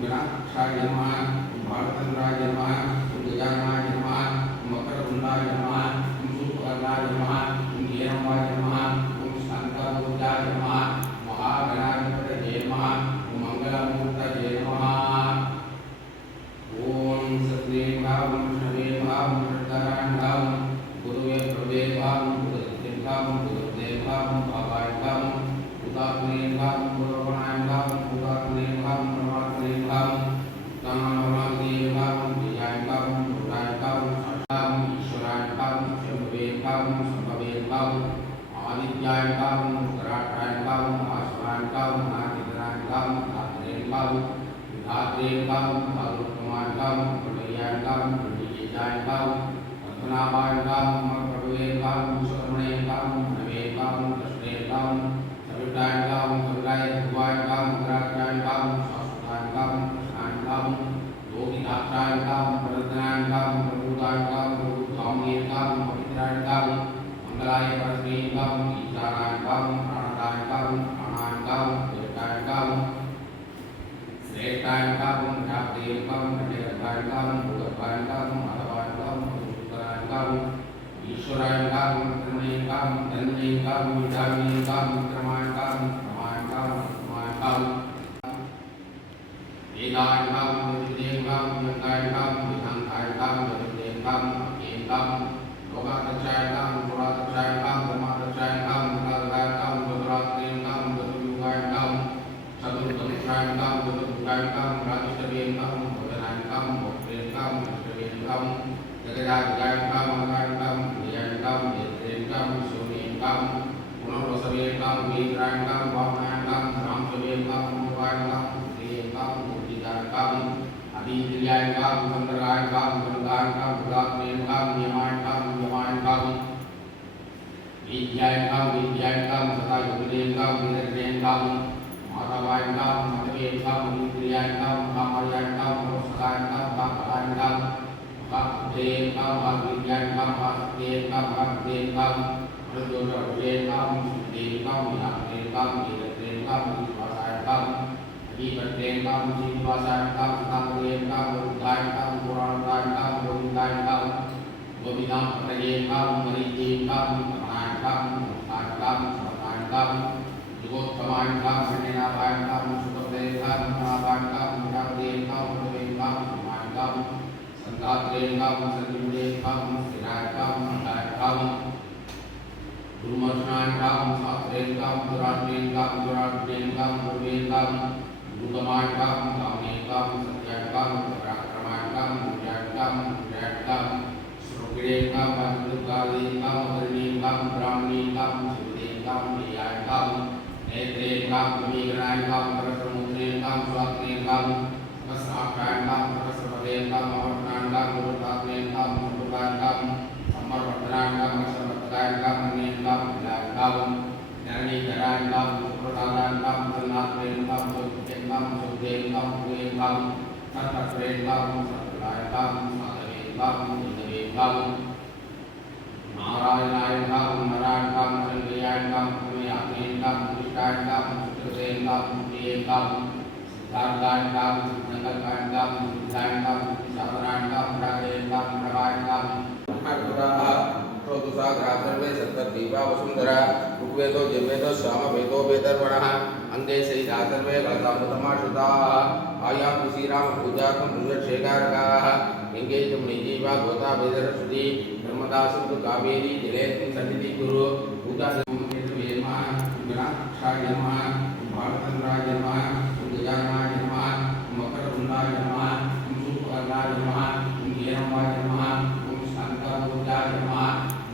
विनाशाय नमः भारतचंद्राय नमः गजाननाय नमः मकरकुंडाय नमः सूर्पकर्णाय नमः हेरंबाय नमः शांताभूताय नमः महागणाधिपतये नमः मंगलमूर्तये नमः ओम सत्ये भाव शवे भाव श्रद्धारायण भाव गुरुवे प्रवे भाव गुरुदेव भाव गुरुदेव भाव बाबाय भाव उदात्मे भाव गुरुवणाय भाव उदात्मे भाव परमात्मे भाव तमामनादे भाव विजय भाव गुरुराय भाव सदाम ईश्वराय भाव शंभवे भाव संभवे भाव आदित्याय भाव उत्तरायण भाव आश्वराय भाव नागिराय भाव धात्रे भाव धात्रे भाव भागवतमाय भाव प्रलयाय भाव विजयाय भाव पद्मनाभाय भाव प्रभवे भाव सुब्रह्मण्य भाव नवे भाव कृष्णे भाव सविताय भाव सविताय भुवाय भाव ग्राह्याय भाव शाश्वताय भाव कृष्णाय भाव योगिनाथाय भाव प्रदनाय भाव प्रभुताय भाव प्रभुधाम्ये भाव पवित्राय भाव मंगलाय परमे भाव ईशानाय भाव प्राणाय भाव प्राणाय भाव देवताय भाव श्रेष्ठाय भाव जातेय भाव नटेय भाव भूतभाय भाव माधवाय भाव सुतराय भाव ईश्वराय भाव तन्मय भाव धन्मय भाव विधामय भाव विक्रमाय भाव प्रमाय भाव प्रमाय भाव वेदाय भाव विदेय भाव यज्ञाय भाव विधानताय भाव विदेय भाव अकेय भाव लोकाध्यक्षाय भाव पुराध्यक्षाय भाव धर्माध्यक्षाय भाव मुखाध्याय भाव चतुरात्रेय भाव चतुर्युगाय भाव चतुर्दशाय भाव चतुर्भुजाय भाव राजश्रवेय भाव भोजनाय भाव भोक्त्रेय भाव नष्टवेय भाव जगदाध्याय भाव मगाय भाव विजयाय भाव नेत्रेय भाव शोनेय भाव पुनर्वसवेय भाव वीराय भाव वामनाय भाव रामशवेय भाव मोहाय भाव श्रेय भाव मूर्तिदाय भाव अदित्याय भाव चंद्राय भाव गंगाय भाव उदात्मेय भाव नियमाय भाव यमाय भाव विद्याय भाव सदा युगलेय भाव निरंजय भाव माधवाय भाव माधवेय भाव इंद्रियाय भाव कामाय भाव सदाय भाव बापाय भाव भक्तेय भाव विद्याय भाव भक्तेय भाव भक्तेय भाव प्रद्योतय भाव सुदेय भाव विनाशेय भाव नीलतेय भाव विश्वासाय भाव अधिपतेय भाव श्रीनिवासाय भाव सदापतेय भाव रुद्राय भाव पुराणाय भाव गोविंदाय भाव गोविंदापतये भाव मरीचेय भाव प्राणाय भाव मुक्ताय भाव सताय भाव जुगोत्तमाय भाव शरणेनाभाय भाव सुभद्रेय भाव नाभाय भाव विराटेय भाव प्रभवे भाव समाय भाव संतात्रेय भाव संजीवनेय भाव स्थिराय भाव मंगलाय भाव गुरुमर्शनाय भाव शास्त्रेय भाव दुरात्मेय भाव दुरात्मेय भाव गुरुवेय भाव गुरुतमाय भाव कामेय भाव सत्याय भाव पराक्रमाय भाव विजयाय भाव विजयाय भाव श्रोत्रेय भाव भद्रकालेय भाव हरिणेय भाव ब्राह्मणेय भाव शिवदेय भाव प्रियाय भाव नेत्रेय भाव विवेकनाय भाव परसमुद्रेय भाव स्वात्मेय भाव सकसाक्षाय भाव सकसपदेय भाव अवर्तनाय भाव गुरुतात्मेय भाव सुभद्राय भाव समर्पणाय भाव सर्वदाय भाव मन्येय भाव विलाय भाव नरणीकराय भाव सुप्रदाय भाव तन्नात्मेय भाव सुदेय भाव सुदेय भाव भुवेय भाव तत्त्रेय भाव सत्याय भाव साधवेय भाव निधवेय भाव नारायणाय भाव नराय भाव नरंजयाय भाव पुण्यात्मेय भाव पुष्टाय भाव सुकृतेय भाव प्रिय भाव सिद्धार्थाय भाव सिद्धंकराय भाव सिद्धाय भाव साधनाय भाव राजेय भाव प्रभाय भाव महापुराः प्रोतुसाग्रा सर्वे सप्तद्वीपा वसुंधरा ऋग्वेदो यजुर्वेदो सामवेदो वेदर्वणः अंगे सहिता सर्वे वेदामृतमाश्रिताः आयां श्रीराम पूजार्थं पुण्यक्षेकारकाः गंगे जमुनेजीवा गोदा वेदरश्रुति नर्मदा सिंधु कावेरी जलेस्मिन् सन्निधि कुरु पूजा विनाशाय नमः भारतचंद्राय नमः गजाननाय नमः मकरकुंडाय नमः सूर्पकर्णाय नमः हेरंबाय नमः शांताभूताय नमः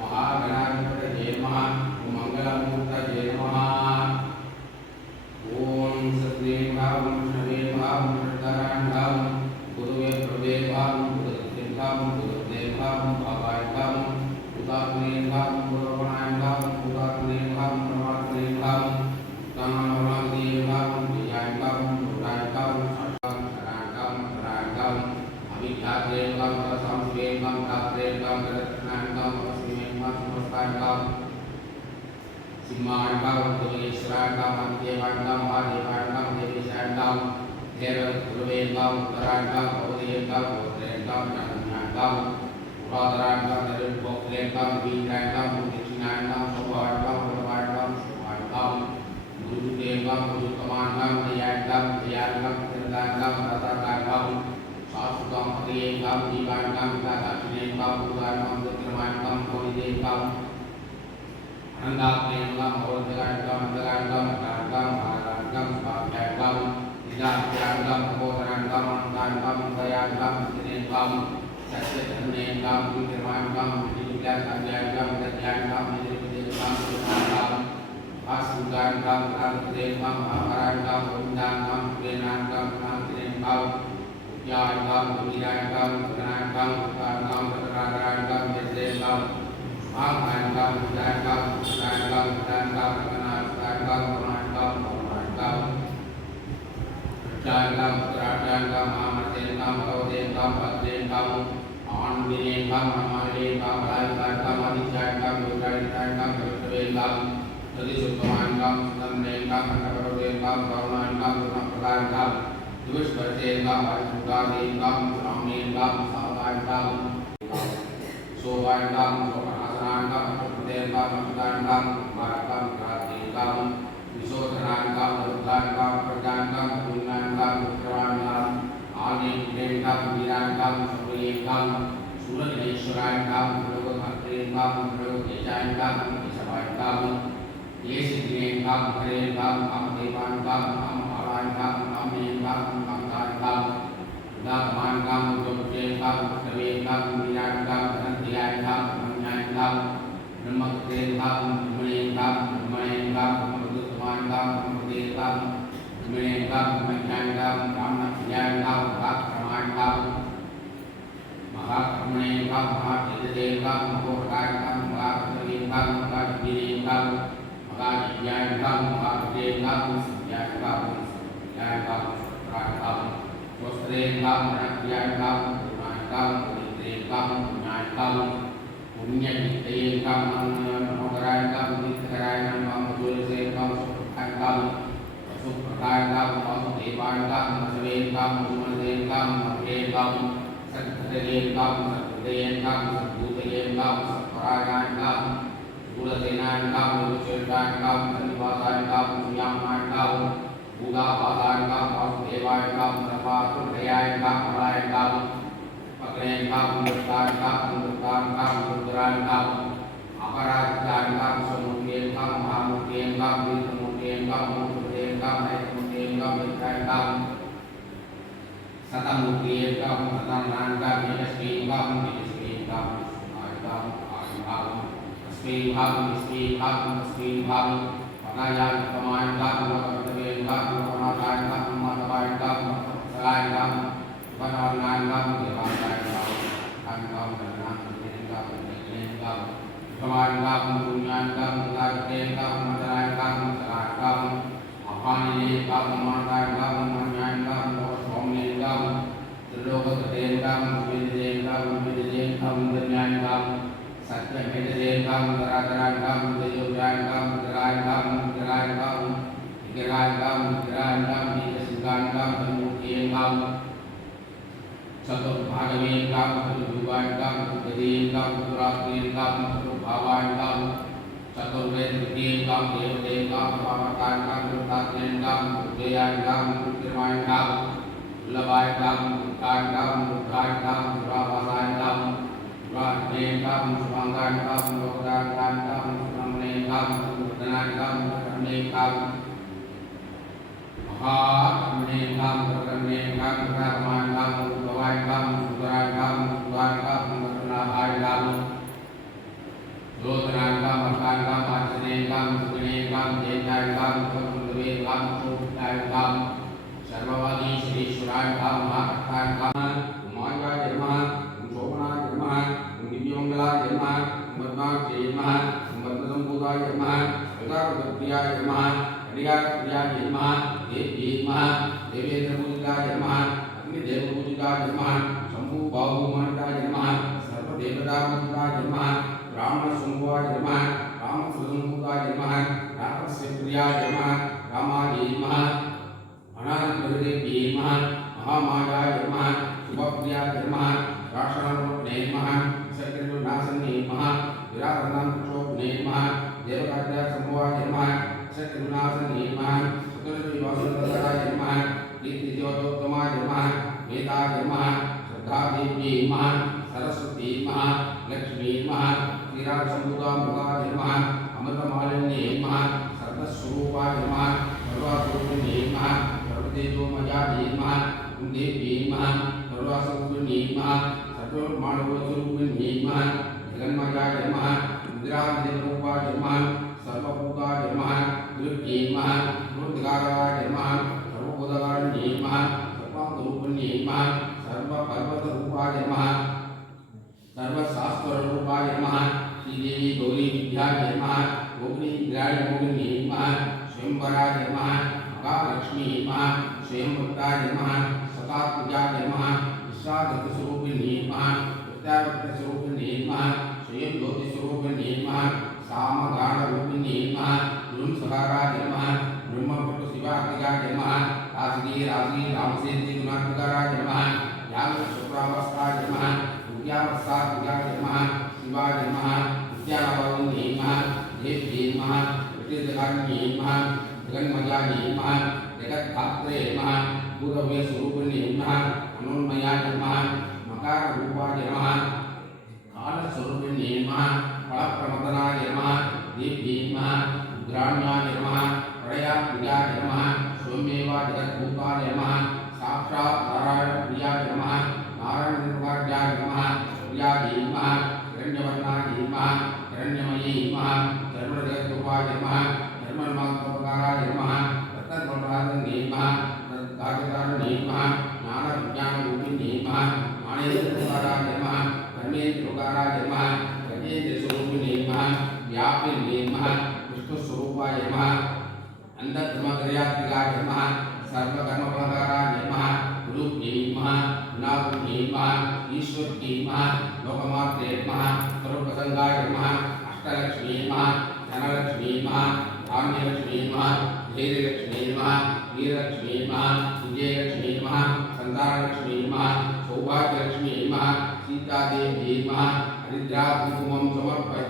महागणाधिपतये नमः मंगलमूर्तये नमः ओम सत्ये भाव शवे भाव श्रद्धारायण भाव गुरुवे प्रवे भाव गुरुदेव भाव गुरुदेव भाव बाबाय भाव उदात्मेय भाव गुरुवणाय भाव उदात्मेय भाव परमात्मे भाव तमामनादे भाव विजयाय भाव गुरुराय भाव सदाय भाव सदाय भाव अविद्यात्रेय भाव संस्कृतेय भाव धात्रेय भाव दक्षिणाय भाव पश्चिमेय भाव समस्ताय भाव सिंहाय भाव देवेश्वराय भाव देवाय भाव महादेवाय भाव देवेशाय भाव เทระตุเวกังตรังกังโอเทกังโอเทกังจันทร์กังอุตรังกังเดินบกเลกังวิญญาณกังมุทินังกังสวายกังสวายกังสวายกังมุจุเตกังมุจุตมันกังทยานกังทยานกังเทระกังรัตกังกังสาสุกังปริยกังจีวันกังตาตาชิเนกังปุรานังตุตมันกังโพนิเดกังอันดับเองกังโอเทกังตรังกังตรังกังอารังกังปามแดกังYangam Kodangam Tangam Sayangam Tinengam Satyanengam Kirmangam Yangam Yangam Yangam Yangam Asugangam Rangam Aparangam Undangam Venangam Tinengam Yangam Yangam Nangam Tangam Rangam Yangam Angangam Yangam Yangam Yangam Yangam Jangam, Rajangam, Amatengam, Kautengam, Patengam, Anvinengam, Amalengam, Alaikangam, Adijangam, Yudhajangam, Yudhavengam, Yudhisuttamangam, Sudhamengam, Antaparodengam, Karunangam, Yudhapadangam, Yudhishvatengam, Adisudadengam, Suramengam, Savayangam, Sovayangam, Sopanasanangam, Sopatengam, Sudangam, Marakam, Karatengam, Visotanangam, Rudangam, Prajangam, Punangam, Putrangam, Anengam, Virangam, Sabriyangam, Suradineshwarangam, Puravakantrengam, Puravakejayangam, Isavayangam, Yesidinengam, Harengam, Amadevangam, Amarangam, Amengam, Amdangam, Udhamangam, Udhamjengam, Udhavengam, Virangam, Nandiyangam, Manyangam, Namakrengam, Namenengam, Namenengam, Mangam, Mudekam, Menengam, Menengam, Ramanayangam, Bhakramangam, Mahakramenengam, Mahadidengam, Mahoragam, Mahadidengam, Mahadidengam, Mahadidengam, Mahadidengam, Satyangam, Satyangam, Satyangam, Swastrengam, Rakyangam, Purnangam, Purnitengam, Punyangam, Punyaditengam, Mahakarangam, Nitarayangam, Mahadulesengam, Angam, Suprangam, Masudevangam, Masavengam, Sumanadengam, Mavengam, Sattadengam, Sattadengam, Sattudengam, Sattvaragangam, Sulatenangam, Luchirangam, Sanivasangam, Suyamangam, Budapasangam, Masudevangam, Sarvasudayangam, Malayangam, Pakrengam, Murtangam, Murtangam, Rudrangam, Aparajangam, Samudengam, Mahamudengam, Vidhamudengam, Mudengam, Aitamudengam, Vitrangam, Satamudengam, Satanangam, Yasvingam, Yasvingam, Sumayagam, Ayagam, Asvingam, Asvingam, Asvingam, Panayam, Pamayagam, Vakavengam, Vakamagangam, Matavayagam, Salayagam, Vanavangam, Devangam, Angam, Danam, Dengam, Dengam, Kamangam, Punyangam, Lagengam, Matarangam, Sarangam, Apanilengam, Matangam, Manyangam, Somengam, Trilokatengam, Videngam, Videngam, Danyangam, Satyamedengam, Ratarangam, Dayodangam, Darangam, Darangam, Ikirangam, Ikirangam, Ikasingangam, Mukiyengam, Saturvagavengam, Saturvivangam, Saturvedengam, Saturakengam, Bhavangam, Saturvedengam, Devadengam, Pamatangam, Rutatengam, Udayangam, Kirmayangam, Ulavayangam, Uttangam, Uttangam, Uravasayangam, Uravadengam, Sumangangam, Lokadangam, Sunamanengam, Udanangam, Udanangam, Mahakramenengam, Udanangam, Udanangam, Udavayangam, Udarangam, Udarangam, Udanahayangam, Lotanangam, Matangam, Arjanengam, Suganengam, Jetayangam, Sudhavengam, Sudhavengam, Sarvavadi, Shri-Shurangam, Mahakrangam, Umaya Jemaha, Umshopana Jemaha, Umdivyongala Jemaha, Umatma Jemaha, Umatmasambuddha Jemaha, Uttarapriya Jemaha, Kriya Jemaha, Jemaha, Devendra Pujita Jemaha, Agni-Deva Pujita Jemaha, Shambhu Bahu Manta Jemaha, Sarva Devata Pujita Jemaha, Rama Sambhuva Jemaha, Rama Sudhambuddha Jemaha, Rama Sipriya Jemaha, Rama Jemaha, Anand Jemaha, महामायाय नमः शुभप्रियाय नमः राक्षसानुरूपिणे नमः शक्तिर्विनाशिने नमः विराजनान्तशोभने नमः देवकार्यसमूहाय नमः शक्तिर्विनाशिने नमः चतुर्विवासुन्दराय नमः कीर्तिज्योतोत्तमाय नमः वेदाय नमः श्रद्धादेव्यै नमः सरस्वती नमः लक्ष्मी नमः श्रीराजसम्भुताम्बुकाय नमः अमृतमालिन्ये नमः सर्वस्वरूपाय नमः सर्वस्वरूपिणे नमः सर्वतेजोमयाय नमः देव्यै नमः सर्वस्वरूपिणे नमः सर्वमानवस्वरूपिणे नमः जगन्मयाय नमः इंद्रादिदेवरूपाय नमः सर्वभूताय नमः दुर्गे नमः दुर्गाय नमः सर्वभूतकारिण्ये नमः सर्वरूपिणे नमः सर्वपर्वतरूपाय नमः सर्वशास्त्ररूपाय नमः श्रीदेवी गौरी विद्याय नमः गोपिनी इंद्राय मोहिनी नमः स्वयंवराय नमः महालक्ष्मी नमः स्वयंवृताय नमः सतात्मजाय नमः विश्वादित्यस्वरूपिणे नमः प्रत्यावर्तस्वरूपिणे नमः स्वयं ज्योतिस्वरूपिणे नमः सामगानरूपिणे नमः गुरुसहाराय नमः ब्रह्मपुत्रशिवात्मिकाय नमः राजगी रामसेति गुणात्मिकाय नमः यागशुक्रावस्थाय नमः विद्यावस्थात्मिकाय नमः शिवाय नमः विद्यानवादिने नमः देव्ये नमः विद्याकारिण्ये नमः जगन्मयाय नमः जगद्धात्रे नमः पूर्ववे स्वरूपिणे नमः मनोन्मयाय नमः मकाररूपाय नमः कालस्वरूपिणे नमः फलप्रमदनाय नमः देव्ये नमः ग्राम्याय नमः प्रलयात्मिकाय नमः स्वयमेव जगद्भूताय नमः साक्षात् नारायणप्रियाय नमः नारायणनिर्वाज्याय नमः प्रियाय नमः हिरण्यवर्णाय नमः हिरण्यमयी नमः धर्मजगद्रूपाय नमः धर्ममात्मकाराय नमः रत्नप्रभारणे नमः रत्नाकारणे नमः ज्ञानविज्ञानरूपिणे नमः ज्ञानेन्द्रकाराय नमः धर्मेन्द्रकाराय नमः गजेन्द्रस्वरूपिणे नमः व्यापिने नमः विष्णुस्वरूपाय नमः अन्धधर्मगर्यात्मिकाय नमः सर्वकर्मफलकाराय नमः गुरुभ्ये नमः गुणाभ्ये नमः ईश्वरभ्ये नमः लोकमात्रे नमः सर्वप्रसंगाय नमः अष्टलक्ष्मी नमः धनलक्ष्मी नमः धान्यलक्ष्मी नमः धैर्यलक्ष्मी नमः वीरलक्ष्मी नमः विजयलक्ष्मी नमः संतानलक्ष्मी नमः सौभाग्यलक्ष्मी नमः सीतादेवी नमः हरिद्राकुङ्कुमं समर्पयामि।